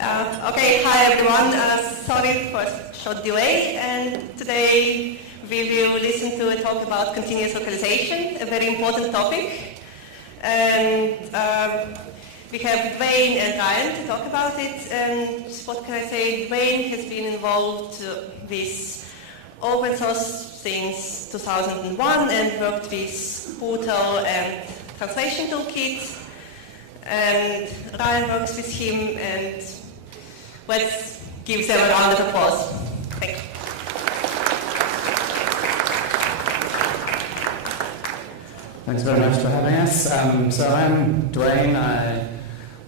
Okay, hi everyone. Sorry for a short delay, and today we will listen to a talk about continuous localization, a very important topic. And we have Dwayne and Ryan to talk about it. And what can I say? Dwayne has been involved with open source since 2001 and worked with Portal and Translation Toolkit. And Ryan works with him, and let's give them a round of applause. Thank you. Thanks very much for having us. So I'm Dwayne. I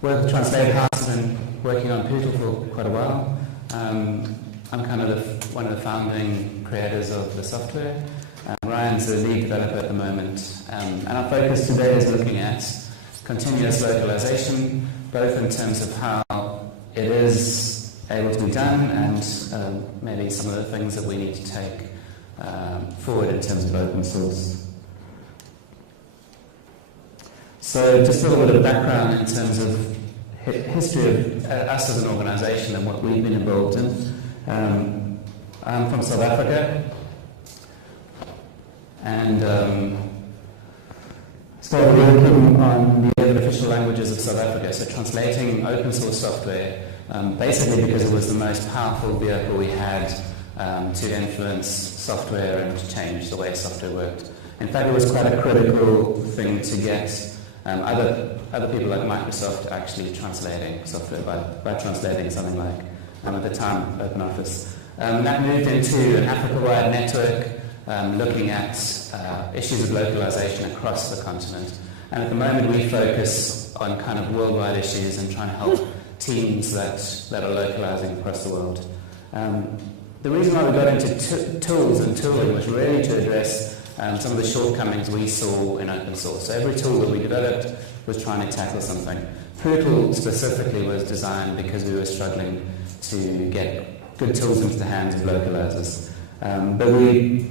work at Translate House and been working on Portal for quite a while. I'm kind of one of the founding creators of the software. Ryan's the lead developer at the moment. And our focus today is looking at continuous localization, both in terms of how it is able to be done and maybe some of the things that we need to take forward in terms of open source. So just a little bit of background in terms of history of us as an organization and what we've been involved in. I'm from South Africa, and started working on the official languages of South Africa, so translating open source software, basically because it was the most powerful vehicle we had to influence software and to change the way software worked. In fact, it was quite a critical thing to get other people like Microsoft actually translating software by translating something like, at the time, OpenOffice. That moved into an Africa-wide network looking at issues of localization across the continent. And at the moment we focus on kind of worldwide issues and trying to help teams that are localizing across the world. The reason why we got into tools and tooling was really to address some of the shortcomings we saw in open source. So every tool that we developed was trying to tackle something. Portal specifically was designed because we were struggling to get good tools into the hands of localizers. But we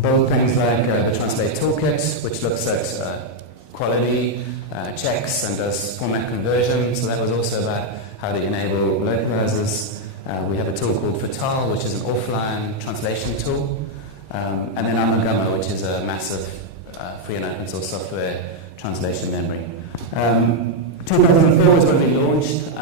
built things like the Translate Toolkit, which looks at quality checks and does format conversion. So that was also about how to enable localizers. We have a tool called Fatal, which is an offline translation tool. And then Amagama, which is a massive free and open source software translation memory. 2004 was when we launched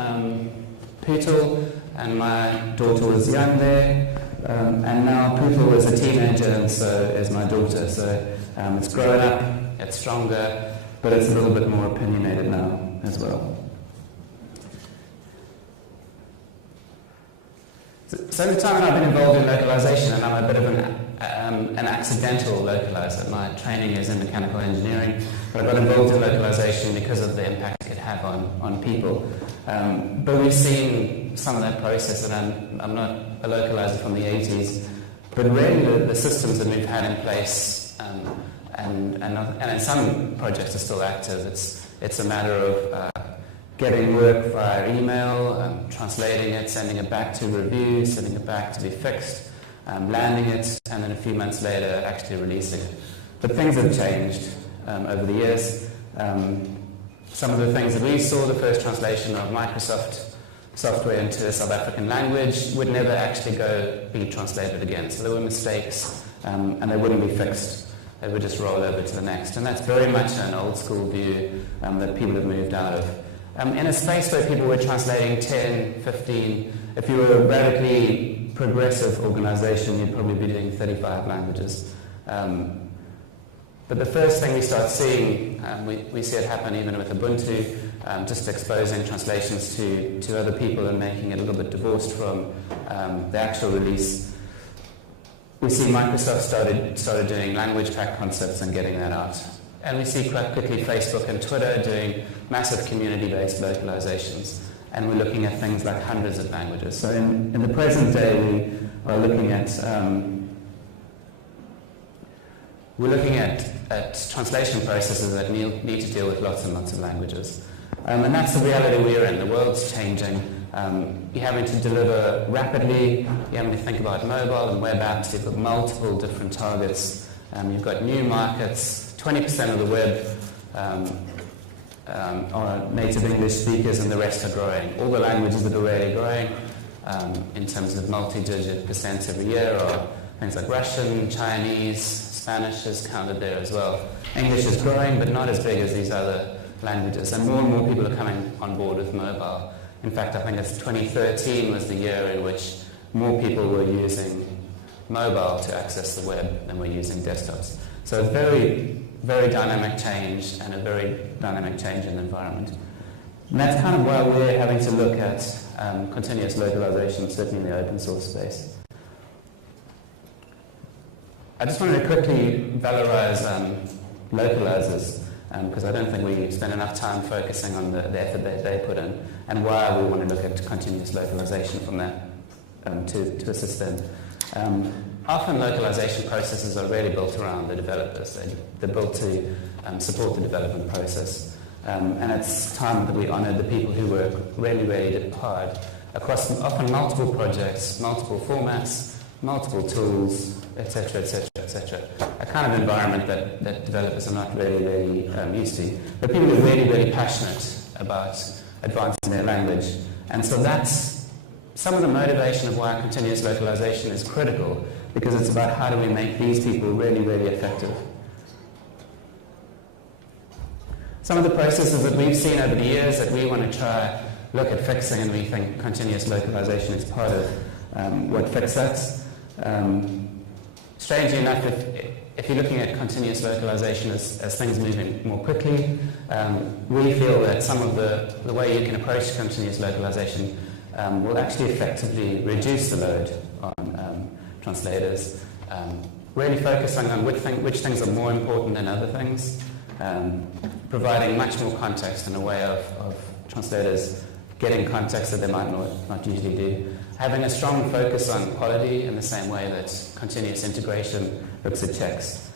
Portal, and my daughter was young there. And now Portal is a teenager, and so is my daughter. So it's grown up, it's stronger, but it's a little bit more opinionated now as well. So over time I've been involved in localization, and I'm a bit of an accidental localizer. My training is in mechanical engineering, but I got involved in localization because of the impact it could have on people. But we've seen some of that process, and I'm not a localizer from the 80s, but really the systems that we've had in place, and in some projects are still active. It's a matter of getting work via email, translating it, sending it back to review, sending it back to be fixed, landing it, and then a few months later actually releasing it. But things have changed over the years. Some of the things that we saw, the first translation of Microsoft software into the South African language would never actually be translated again. So there were mistakes, and they wouldn't be fixed. They would just roll over to the next. And that's very much an old school view that people have moved out of. In a space where people were translating 10, 15, if you were a radically progressive organization, you'd probably be doing 35 languages. But the first thing we start seeing, we see it happen even with Ubuntu, just exposing translations to other people and making it a little bit divorced from the actual release. We see Microsoft started doing language pack concepts and getting that out. And we see quite quickly Facebook and Twitter doing massive community-based localizations. And we're looking at things like hundreds of languages. So in the present day, we are looking at translation processes that need to deal with lots and lots of languages. And that's the reality we're in. The world's changing. You're having to deliver rapidly. You're having to think about mobile and web apps. You've got multiple different targets. You've got new markets. 20% of the web are native English speakers and the rest are growing. All the languages that are really growing in terms of multi-digit % every year are things like Russian, Chinese, Spanish is counted there as well. English is growing, but not as big as these other languages, and more people are coming on board with mobile. In fact, I think it's 2013 was the year in which more people were using mobile to access the web than were using desktops. So a very, very dynamic change and a very dynamic change in the environment. And that's kind of why we're having to look at continuous localization, certainly in the open source space. I just wanted to quickly valorize localizers, because I don't think we spend enough time focusing on the effort that they put in and why we want to look at continuous localization from that to assist them. Often localization processes are really built around the developers. They're built to support the development process. And it's time that we honour the people who work really, really hard across often multiple projects, multiple formats, multiple tools, etc., etc., etc. A kind of environment that developers are not really used to. But people are really, really passionate about advancing their language. And so that's some of the motivation of why continuous localization is critical, because it's about how do we make these people really, really effective. Some of the processes that we've seen over the years that we want to try look at fixing, and we think continuous localization is part of what fixes that. Strangely enough, if you're looking at continuous localization as things moving more quickly, we feel that some of the way you can approach continuous localization will actually effectively reduce the load on translators, really focusing on which things are more important than other things, providing much more context in a way of translators getting context that they might not usually do. Having a strong focus on quality in the same way that continuous integration looks at checks.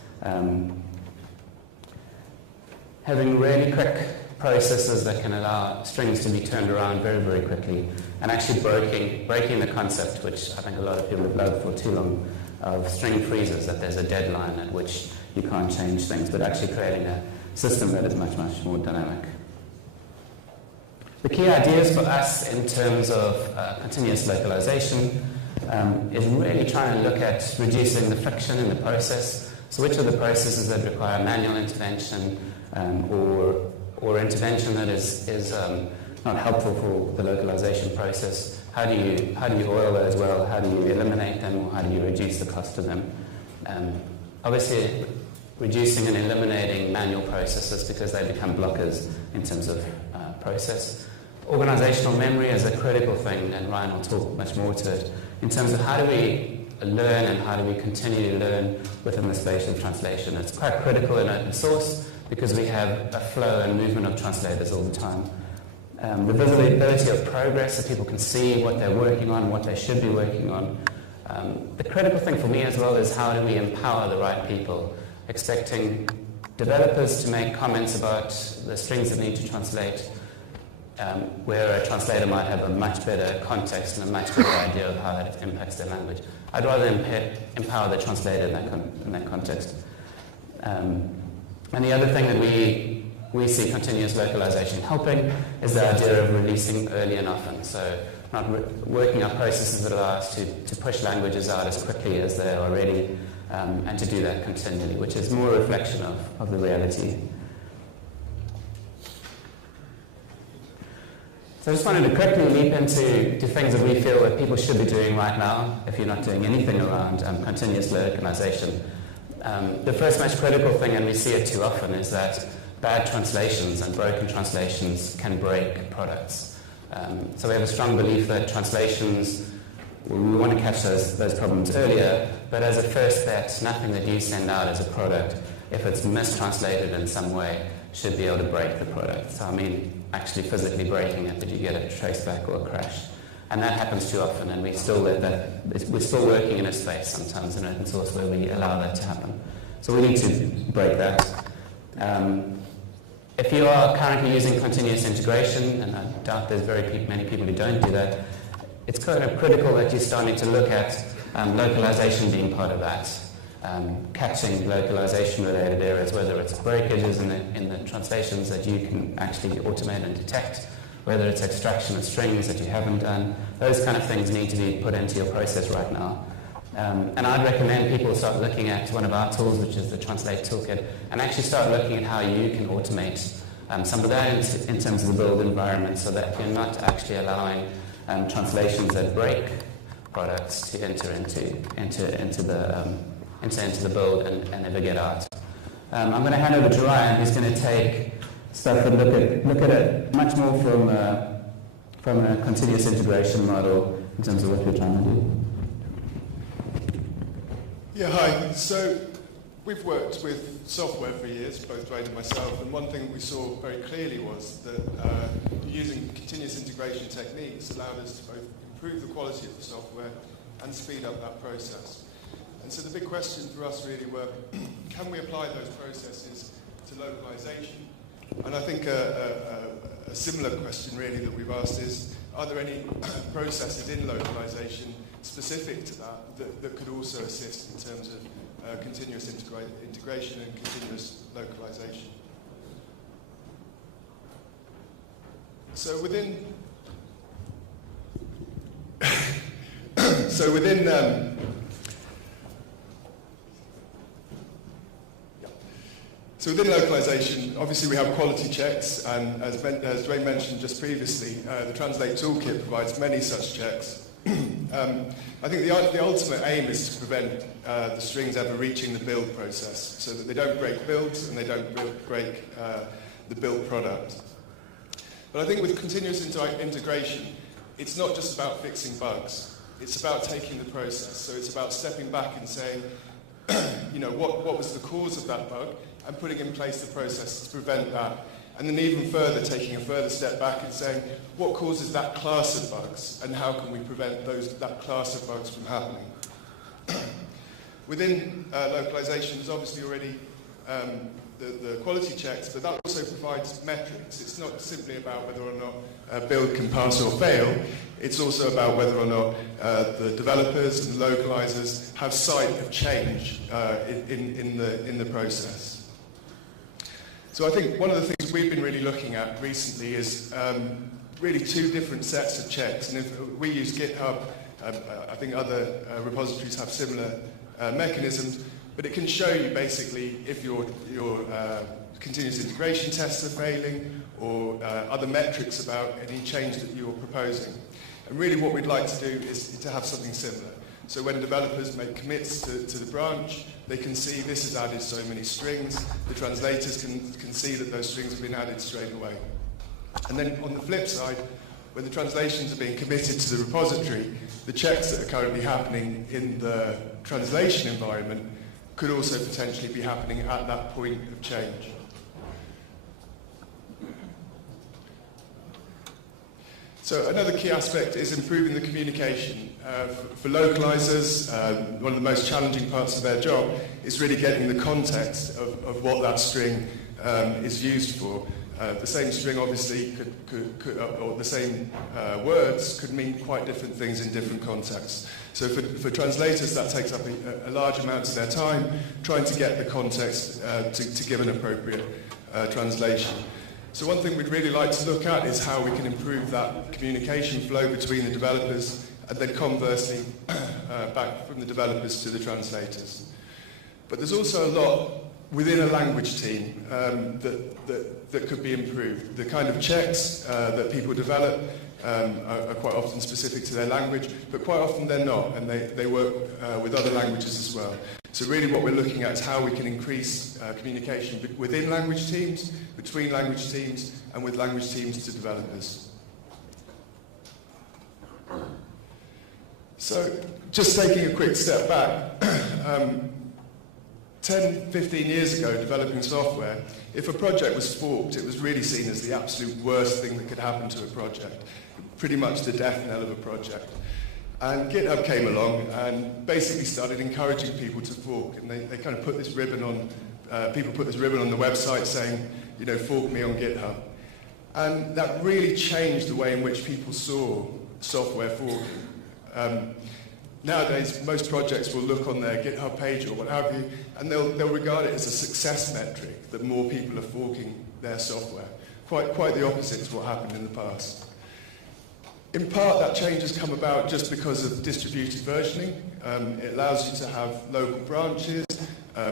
Having really quick processes that can allow strings to be turned around very, very quickly, and actually breaking the concept, which I think a lot of people have loved for too long, of string freezes, that there's a deadline at which you can't change things, but actually creating a system that is much, much more dynamic. The key ideas for us in terms of continuous localization is really trying to look at reducing the friction in the process. So which are the processes that require manual intervention or intervention that is not helpful for the localization process? How do you oil those well? How do you eliminate them, or how do you reduce the cost of them? Obviously, reducing and eliminating manual processes because they become blockers in terms of process. Organizational memory is a critical thing, and Ryan will talk much more to it, in terms of how do we learn and how do we continue to learn within the space of translation. It's quite critical in open source because we have a flow and movement of translators all the time. The visibility of progress, so people can see what they're working on, what they should be working on. The critical thing for me as well is how do we empower the right people, expecting developers to make comments about the strings that need to translate, where a translator might have a much better context and a much better idea of how that impacts their language. I'd rather empower the translator in that context. And the other thing that we see continuous localization helping is the idea of releasing early and often. So not working out processes that allow us to push languages out as quickly as they are ready, and to do that continually, which is more a reflection of the reality. So I just wanted to quickly leap into things that we feel that people should be doing right now if you're not doing anything around continuous localization. The first most critical thing, and we see it too often, is that bad translations and broken translations can break products. So we have a strong belief that translations, we want to catch those problems earlier, but as a first bet, nothing that you send out as a product, if it's mistranslated in some way, should be able to break the product. So I mean, actually physically breaking it, that you get a traceback or a crash. And that happens too often, and we're still working in a space sometimes in open source where we allow that to happen. So we need to break that. If you are currently using continuous integration, and I doubt there's many people who don't do that, it's kind of critical that you're starting to look at localization being part of that. catching localization-related errors, whether it's breakages in the translations that you can actually automate and detect, whether it's extraction of strings that you haven't done. Those kind of things need to be put into your process right now. And I'd recommend people start looking at one of our tools, which is the Translate Toolkit, and actually start looking at how you can automate some of that in terms of the build environment, so that you're not actually allowing translations that break products to enter into the build and never get out. I'm going to hand over to Ryan, who's going to take stuff and look at it much more from a continuous integration model in terms of what we're trying to do. Yeah, hi. So we've worked with software for years, both Wade and myself, and one thing we saw very clearly was that using continuous integration techniques allowed us to both improve the quality of the software and speed up that process. And so the big question for us really were, can we apply those processes to localization? And I think a similar question really that we've asked is, are there any processes in localization specific to that could also assist in terms of continuous integration and continuous localization? So within localization, obviously we have quality checks, and as Dwayne mentioned just previously, the Translate Toolkit provides many such checks. I think the ultimate aim is to prevent the strings ever reaching the build process, so that they don't break builds and they don't break the built product. But I think with continuous integration, it's not just about fixing bugs. It's about taking the process. So it's about stepping back and saying, what was the cause of that bug, and putting in place the process to prevent that. And then even further, taking a further step back and saying, what causes that class of bugs, and how can we prevent that class of bugs from happening? Within localization, there's obviously already the quality checks, but that also provides metrics. It's not simply about whether or not a build can pass or fail. It's also about whether or not the developers and localizers have sight of change in the process. So I think one of the things we've been really looking at recently is really two different sets of checks. And if we use GitHub, I think other repositories have similar mechanisms, but it can show you basically if your continuous integration tests are failing, or other metrics about any change that you're proposing. And really what we'd like to do is to have something similar. So when developers make commits to the branch, they can see this has added so many strings. The translators can see that those strings have been added straight away. And then on the flip side, when the translations are being committed to the repository, the checks that are currently happening in the translation environment could also potentially be happening at that point of change. So another key aspect is improving the communication. For localizers, one of the most challenging parts of their job is really getting the context of what that string is used for. The same string obviously or the same words could mean quite different things in different contexts. So for translators, that takes up a large amount of their time trying to get the context to give an appropriate translation. So one thing we'd really like to look at is how we can improve that communication flow between the developers, and then conversely back from the developers to the translators. But there's also a lot within a language team that could be improved. The kind of checks that people develop are quite often specific to their language, but quite often they're not, and they work with other languages as well. So really what we're looking at is how we can increase communication within language teams, between language teams, and with language teams to developers. So just taking a quick step back, 10, 15 years ago, developing software, if a project was forked, it was really seen as the absolute worst thing that could happen to a project, pretty much the death knell of a project. And GitHub came along and basically started encouraging people to fork, and they kind of put this ribbon on, people put this ribbon on the website saying, fork me on GitHub. And that really changed the way in which people saw software forking. nowadays most projects will look on their GitHub page or what have you, and they'll regard it as a success metric that more people are forking their software. Quite the opposite to what happened in the past. In part, that change has come about just because of distributed versioning. It allows you to have local branches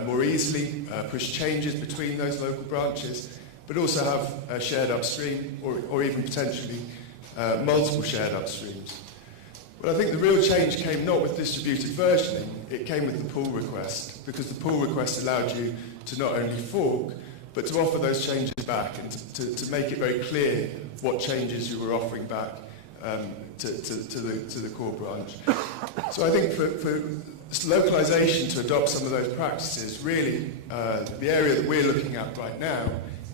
more easily, push changes between those local branches, but also have a shared upstream or even potentially multiple shared upstreams. But I think the real change came not with distributed versioning, it came with the pull request, because the pull request allowed you to not only fork, but to offer those changes back and to make it very clear what changes you were offering back to the core branch. So I think for localization to adopt some of those practices, really the area that we're looking at right now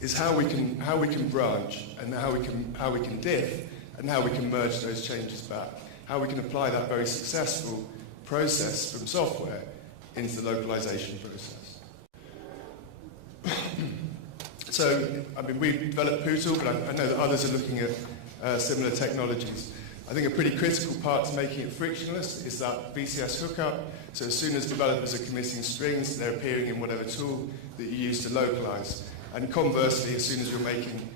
is how we can branch and how we can diff and how we can merge those changes back. How we can apply that very successful process from software into the localization process. So, I mean, we've developed Pootle, but I know that others are looking at similar technologies. I think a pretty critical part to making it frictionless is that VCS hookup. So as soon as developers are committing strings, they're appearing in whatever tool that you use to localize. And conversely, as soon as you're making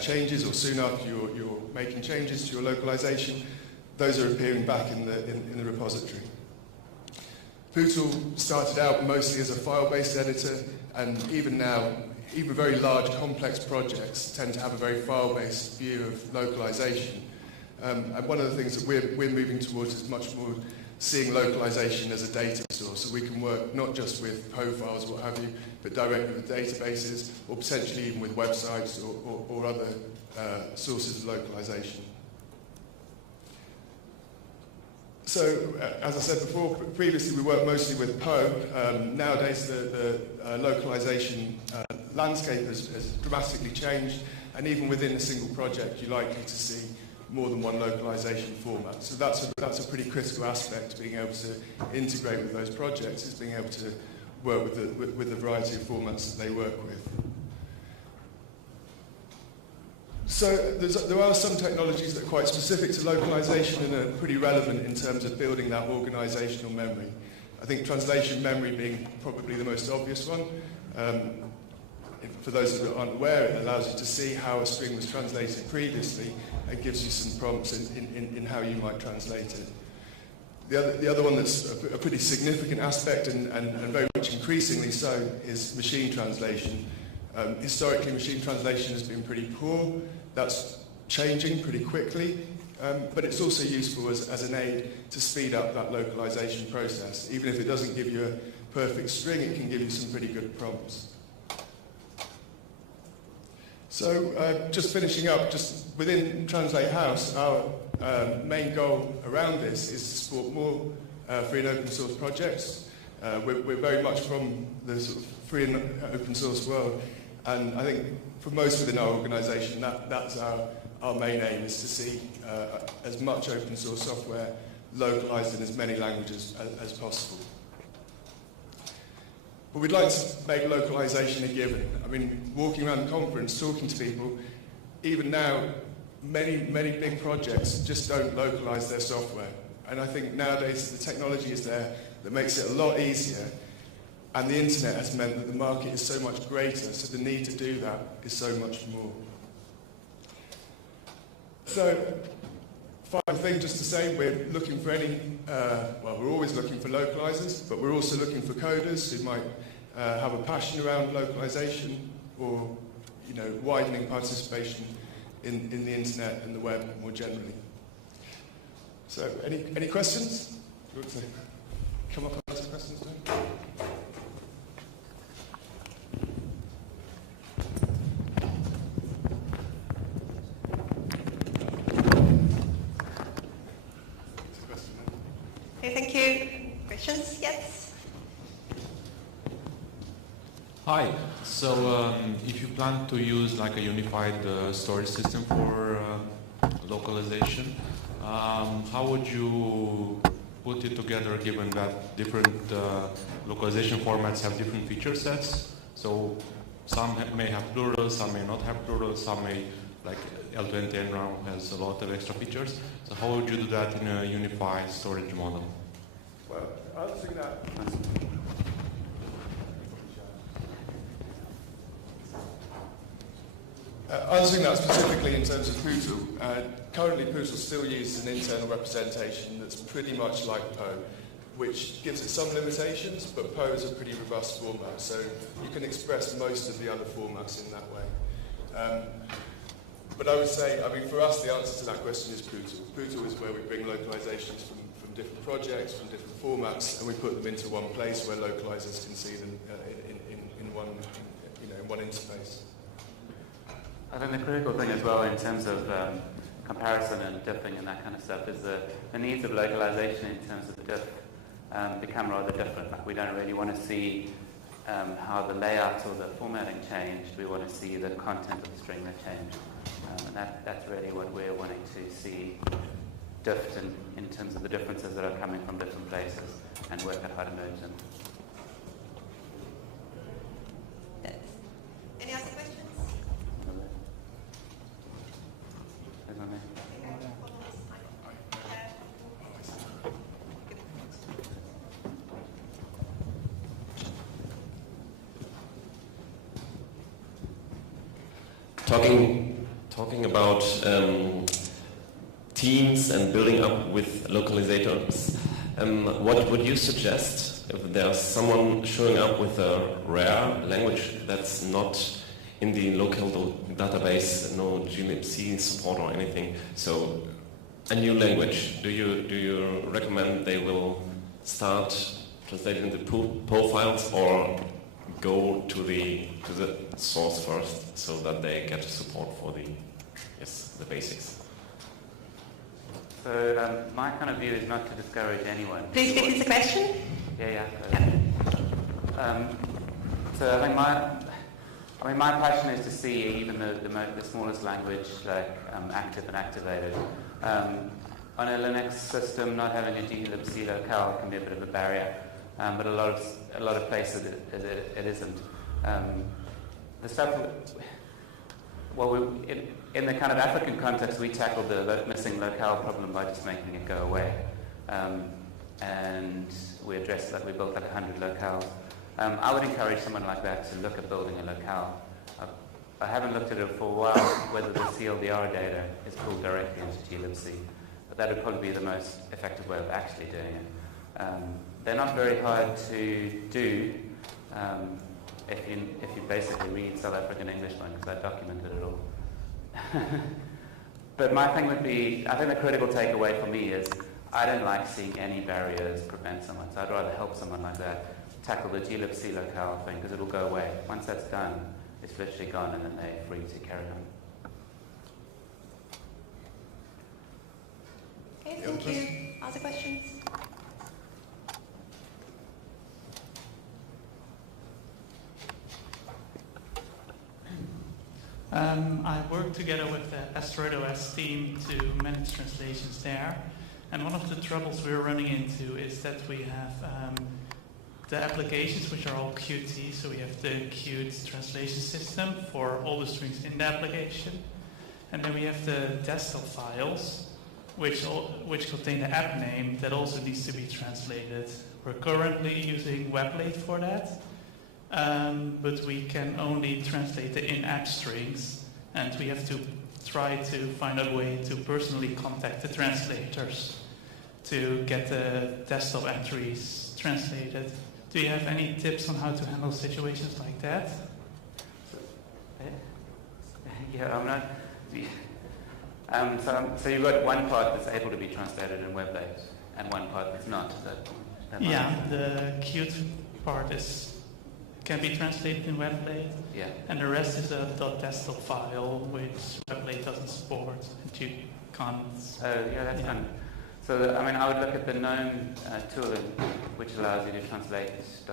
changes, or soon after you're making changes to your localization, those are appearing back in the repository. Pootle started out mostly as a file-based editor, and even now, even very large, complex projects tend to have a very file-based view of localization. And one of the things that we're moving towards is much more seeing localization as a data source, so we can work not just with PO files or what have you, but directly with databases, or potentially even with websites or other sources of localization. So, as I said before, previously we worked mostly with PO. Nowadays the localization landscape has dramatically changed, and even within a single project you're likely to see more than one localization format. So that's a pretty critical aspect to being able to integrate with those projects, is being able to work with the variety of formats that they work with. So there are some technologies that are quite specific to localization and are pretty relevant in terms of building that organizational memory. I think translation memory being probably the most obvious one. For those that aren't aware, it allows you to see how a string was translated previously and gives you some prompts in how you might translate it. The other one that's a pretty significant aspect and very much increasingly so is machine translation. Historically, machine translation has been pretty poor. That's changing pretty quickly, but it's also useful as an aid to speed up that localization process. Even if it doesn't give you a perfect string, it can give you some pretty good prompts. So just finishing up, just within Translate House, our main goal around this is to support more free and open source projects. We're very much from the sort of free and open source world, and I think for most within our organisation, that's our main aim, is to see as much open source software localised in as many languages as possible. But we'd like to make localization a given. I mean, walking around the conference, talking to people, even now, many big projects just don't localize their software. And I think nowadays the technology is there that makes it a lot easier. And the internet has meant that the market is so much greater, so the need to do that is so much more. So, final thing just to say, we're looking for we're always looking for localizers, but we're also looking for coders who might have a passion around localization or, widening participation in the internet and the web more generally. So, any questions? Do you want to come up and ask questions now? Okay, thank you. Questions? Yes? Hi. So if you plan to use like a unified storage system for localization, how would you put it together given that different localization formats have different feature sets? So some may have plural, some may not have plural, some may, like L20 NRAM has a lot of extra features. So how would you do that in a unified storage model? Well, answering that. Answering that specifically in terms of Poodle, currently Poodle still uses an internal representation that's pretty much like Poe, which gives it some limitations, but Poe is a pretty robust format, so you can express most of the other formats in that way. But I would say, I mean, for us, the answer to that question is Poodle. Poodle is where we bring localizations from different projects, from different formats, and we put them into one place where localizers can see them in one, in one interface. I think the critical thing as well in terms of comparison and diffing and that kind of stuff is the needs of localization in terms of the diff become rather different. Like we don't really want to see how the layout or the formatting changed. We want to see the content of the string that changed. And that's really what we're wanting to see diffed in terms of the differences that are coming from different places and work out how to merge them. Any other questions? There's one there. Talking about teams and building up with localizators, what would you suggest if there's someone showing up with a rare language that's not in the local database, no glibc support or anything, so a new language? Do you recommend they will start translating the PO files or go to the source first so that they get support for the basics? So my kind of view is not to discourage anyone. Please repeat the question. Yeah. So I think my passion is to see even the smallest language like active and activated. On a Linux system, not having a glibc locale can be a bit of a barrier, but a lot of places it isn't. The stuff. Well, in the kind of African context, we tackled the missing locale problem by just making it go away, and we addressed that. We built like 100 locales. I would encourage someone like that to look at building a locale. I haven't looked at it for a while, whether the CLDR data is pulled directly into glibc, but that would probably be the most effective way of actually doing it. They're not very hard to do if you basically read South African English one, because I documented it all. But my thing would be, I think the critical takeaway for me is I don't like seeing any barriers prevent someone, so I'd rather help someone like that tackle the glibc locale thing, because it'll go away. Once that's done, it's literally gone, and then they're free to carry on. Okay, thank you. Other questions? I work together with the Asteroid OS team to manage translations there. And one of the troubles we're running into is that we have the applications which are all Qt, so we have the Qt translation system for all the strings in the application. And then we have the desktop files, which contain the app name that also needs to be translated. We're currently using Weblate for that. But we can only translate the in-app strings, and we have to try to find a way to personally contact the translators to get the desktop entries translated. Do you have any tips on how to handle situations like that? Yeah, I'm not. So you've got one part that's able to be translated in Weblate, and one part that's not. Is that Yeah, the Qt part can be translated in Weblate, and the rest is a .desktop file which Weblate doesn't support, and you can't. That's fun. So I would look at the GNOME tool which allows you to translate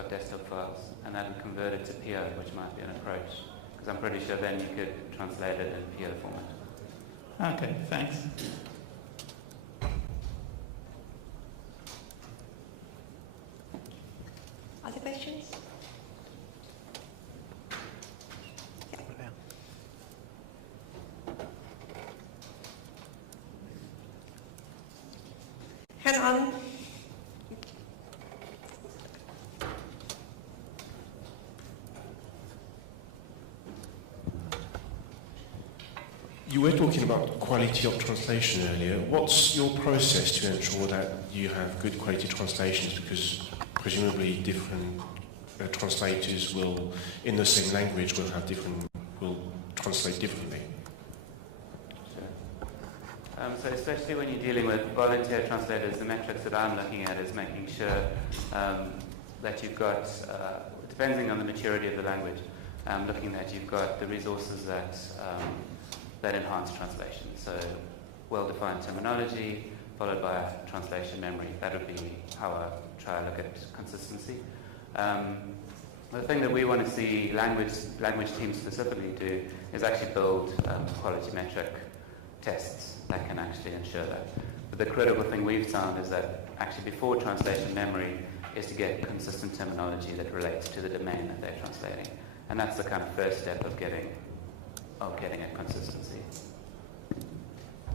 .desktop files, and then convert it to PO, which might be an approach, because I'm pretty sure then you could translate it in PO format. Okay, thanks. Other questions? Hang on. You were talking about quality of translation earlier. What's your process to ensure that you have good quality translations? Because presumably different translators will, in the same language, will translate differently. Sure. So especially when you're dealing with volunteer translators, the metrics that I'm looking at is making sure that you've got, depending on the maturity of the language, looking that you've got the resources that enhance translation. So well-defined terminology, followed by translation memory. That would be how I try to look at consistency. The thing that we want to see language teams specifically do is actually build quality metric tests that can actually ensure that. But the critical thing we've found is that actually before translation memory is to get consistent terminology that relates to the domain that they're translating. And that's the kind of first step of getting at consistency.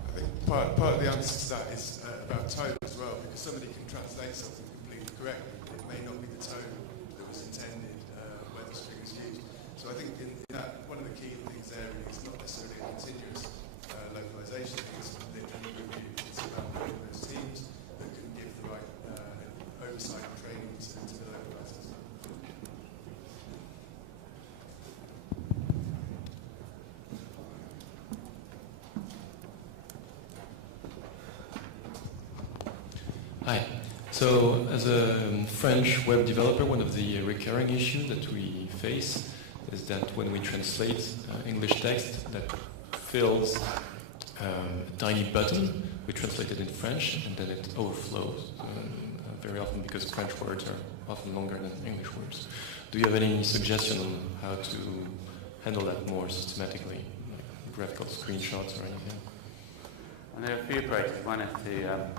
I think part of the answer to that is about tone as well, because somebody can translate something completely correctly, but it may not be the tone that was intended when the string is used. So I think in that, one of the key things there is not necessarily a continuous localization, it's the review. It's about building those teams that can give the right oversight and training to the localizers. Hi. So, as a French web developer, one of the recurring issues that we face is that when we translate English text that fills a tiny button, we translate it in French and then it overflows very often because French words are often longer than English words. Do you have any suggestion on how to handle that more systematically, like graphical screenshots or anything? And there are a few approaches. One is to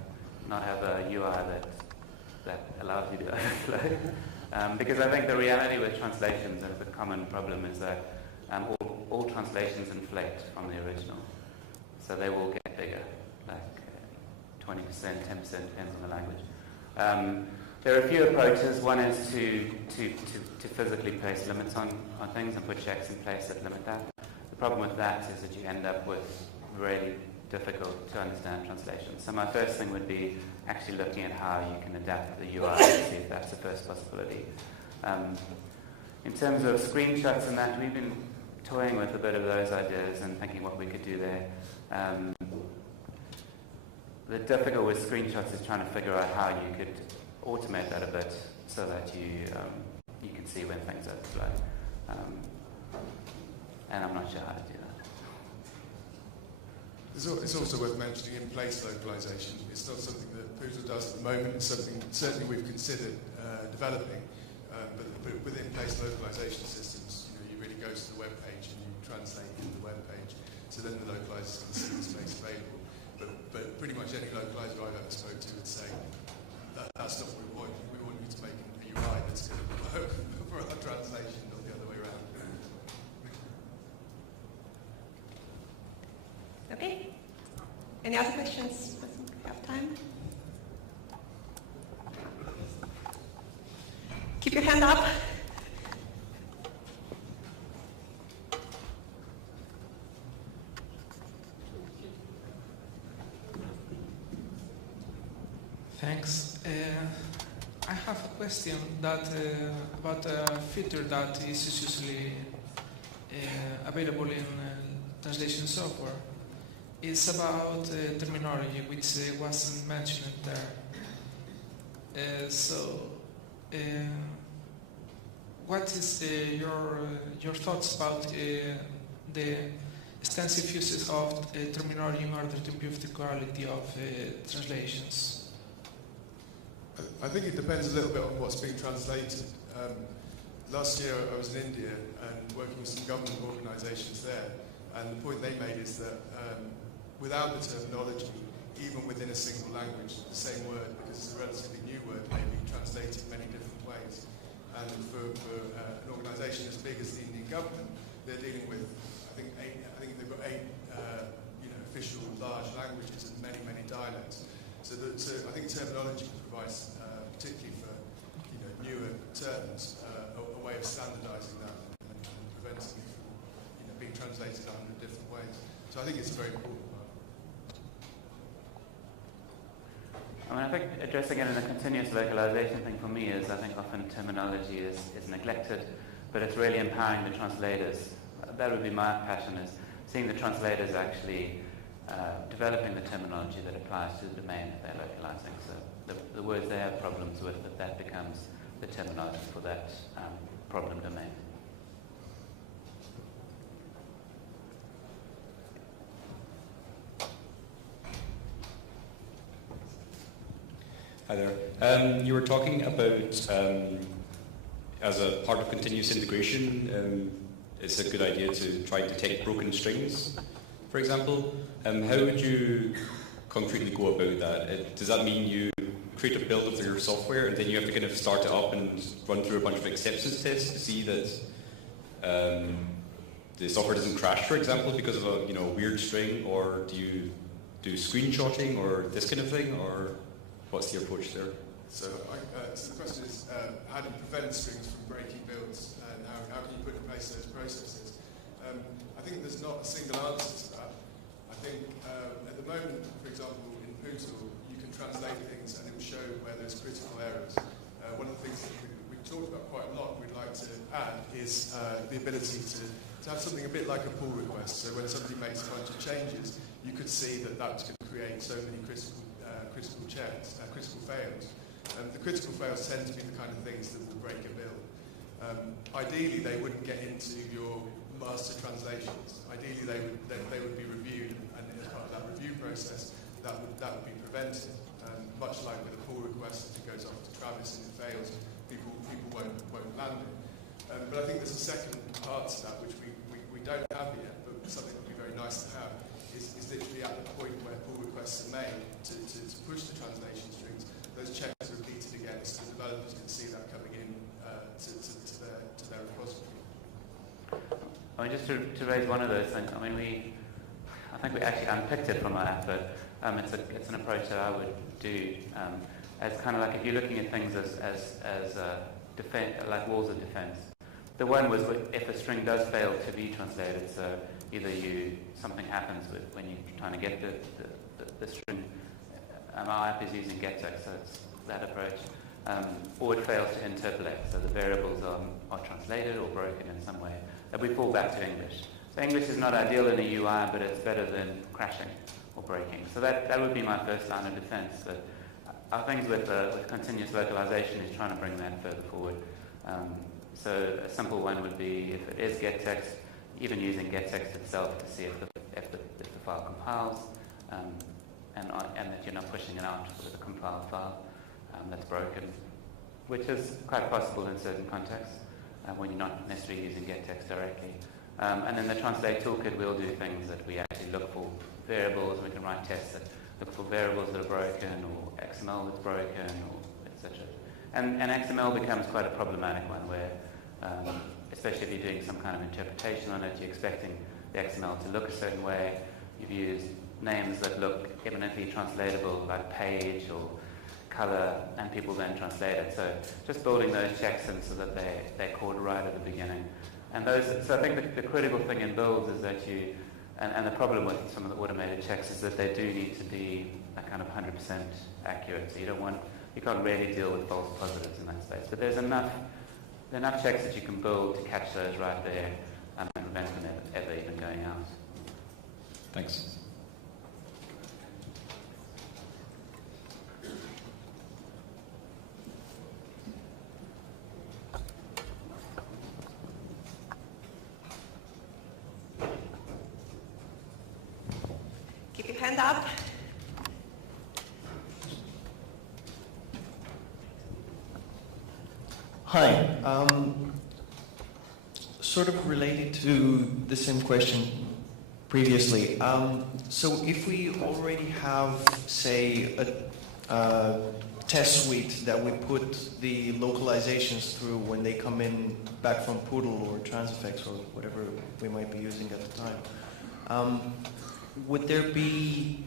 not have a UI that allows you to overflow. Because I think the reality with translations, and the common problem, is that all translations inflate from the original. So they will get bigger, like 20%, 10%, depends on the language. There are a few approaches. One is to physically place limits on things and put checks in place that limit that. The problem with that is that you end up with really difficult to understand translations. So my first thing would be actually looking at how you can adapt the UI to see if that's the first possibility. In terms of screenshots and that, we've been toying with a bit of those ideas and thinking what we could do there. The difficult with screenshots is trying to figure out how you could automate that a bit so that you can see when things overflow. And I'm not sure how to do that. It's also worth mentioning in-place localization. It's not something that Poodle does at the moment. It's something certainly we've considered developing. But with in-place localization systems, you really go to the web page and you translate from the web page, so then the localizers can see the space available. But pretty much any localizer I've ever spoke to would say that's not what we want. We want you to make a UI that's going to work for our translation, not the other way around. Okay. Any other questions? I think we have time. Keep your hand up. Thanks. I have a question that about a feature that is usually available in translation software. It's about terminology, which wasn't mentioned there. What is your thoughts about the extensive uses of terminology in order to improve the quality of translations? I think it depends a little bit on what's being translated. Last year I was in India and working with some government organisations there, and the point they made is that without the terminology, even within a single language, the same word, because it's a relatively new word, may be translated many different ways. And for an organisation as big as the Indian government, they're dealing with, I think they've got eight official large languages and many dialects. So I think terminology provides, particularly for newer terms, a way of standardising that and preventing it from being translated 100 different ways. So I think it's a very important part. I mean, I think addressing it in a continuous localization thing for me is, I think often terminology is neglected, but it's really empowering the translators. That would be my passion, is seeing the translators actually developing the terminology that applies to the domain that they're localizing. So the words they have problems with, that becomes the terminology for that problem domain. Hi there. You were talking about, as a part of continuous integration, it's a good idea to try and detect broken strings, for example. How would you concretely go about that? Does that mean you create a build of your software and then you have to kind of start it up and run through a bunch of acceptance tests to see that the software doesn't crash, for example, because of a weird string? Or do you do screenshotting or this kind of thing? Or what's the approach there? So the question is, how do you prevent strings from breaking builds, and how can you put in place those processes? I think there's not a single answer to that. I think at the moment, for example, in Poodle, you can translate things and it will show where there's critical errors. One of the things that we've talked about quite a lot, we'd like to add, is the ability to have something a bit like a pull request. So when somebody makes a bunch of changes, you could see that that's going to create so many critical checks, critical fails. The critical fails tend to be the kind of things that will break a build. Ideally, they wouldn't get into your master translations. Ideally, they would be reviewed, and as part of that review process, that would be prevented. Much like with a pull request, if it goes off to Travis and it fails, people won't land it. But I think there's a second part to that which we don't have yet, but something that would be very nice to have is literally at the point where pull requests are made to push the translation strings. Those checks are repeated again, so the developers can see that coming in to their repository. I mean, just to raise one of those things, I mean, I think we actually unpicked it from our effort. It's an approach that I would do as kind of like if you're looking at things as like walls of defense. The one was if a string does fail to be translated, so either something happens when you're trying to get the string. Our app is using gettext, so it's that approach. Or it fails to interpolate, so the variables are translated or broken in some way. And we fall back to English. So English is not ideal in a UI, but it's better than crashing or breaking. So that would be my first line of defense. But our things with continuous localization is trying to bring that further forward. So a simple one would be if it is gettext, even using gettext itself to see if the file compiles, and that you're not pushing it out with a compiled file that's broken, which is quite possible in certain contexts when you're not necessarily using gettext directly. And then the translate toolkit will do things that we actually look for variables. We can write tests that look for variables that are broken or XML that's broken, or etc. And XML becomes quite a problematic one where, especially if you're doing some kind of interpretation on it, you're expecting the XML to look a certain way. You've used names that look eminently translatable, like page or color, and people then translate it. So just building those checks in so that they're caught right at the beginning. And so I think the critical thing in builds is that and the problem with some of the automated checks is that they do need to be a kind of 100% accurate. So you can't really deal with false positives in that space. But there's enough checks that you can build to catch those right there and prevent them ever even going out. Thanks. Keep your hand up. Hi. Sort of related to the same question previously. So if we already have, say, a test suite that we put the localizations through when they come in back from Poodle or Transifex or whatever we might be using at the time, would there be,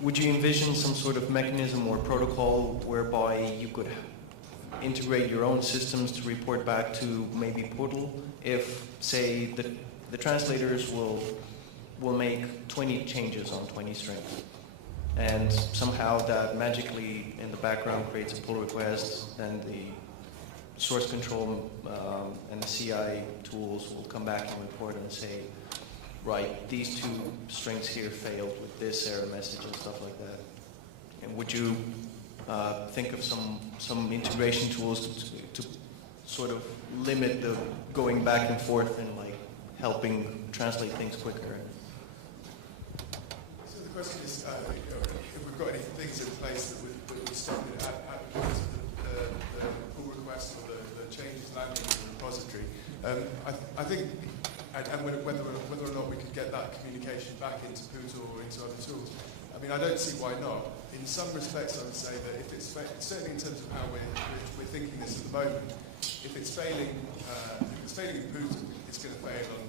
would you envision some sort of mechanism or protocol whereby you could integrate your own systems to report back to maybe Poodle if, say, the translators will make 20 changes on 20 strings. And somehow that magically in the background creates a pull request, and the source control and the CI tools will come back and report and say, right, these 2 strings here failed with this error message and stuff like that. And would you think of some integration tools to sort of limit the going back and forth and like helping translate things quicker? So the question is, if we've got any things in place that would stop it at the pull request or the changes landing in the repository. I think, and whether or not we could get that communication back into Poodle or into other tools. I mean, I don't see why not. In some respects, I would say that if it's certainly in terms of how we're thinking this at the moment, if it's failing in Poodle, it's going to fail on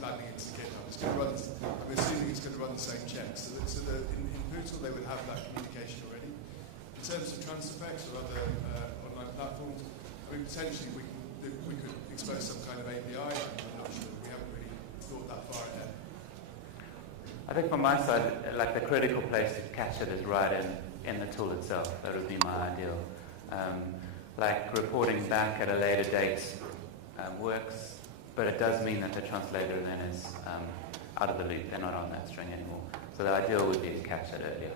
landing into GitHub. It's going to run. We're assuming it's going to run the same checks. So that in Poodle they would have that communication already. In terms of TransFX or other online platforms, I mean, potentially we could expose some kind of API. I'm not sure. We haven't really thought that far ahead. I think from my side, like the critical place to catch it is right in the tool itself. That would be my ideal. Like reporting back at a later date works, but it does mean that the translator then is out of the loop. They're not on that string anymore. So the ideal would be to catch it earlier.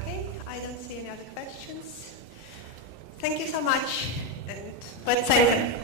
Okay, I don't see any other questions. Thank you so much. And let's end.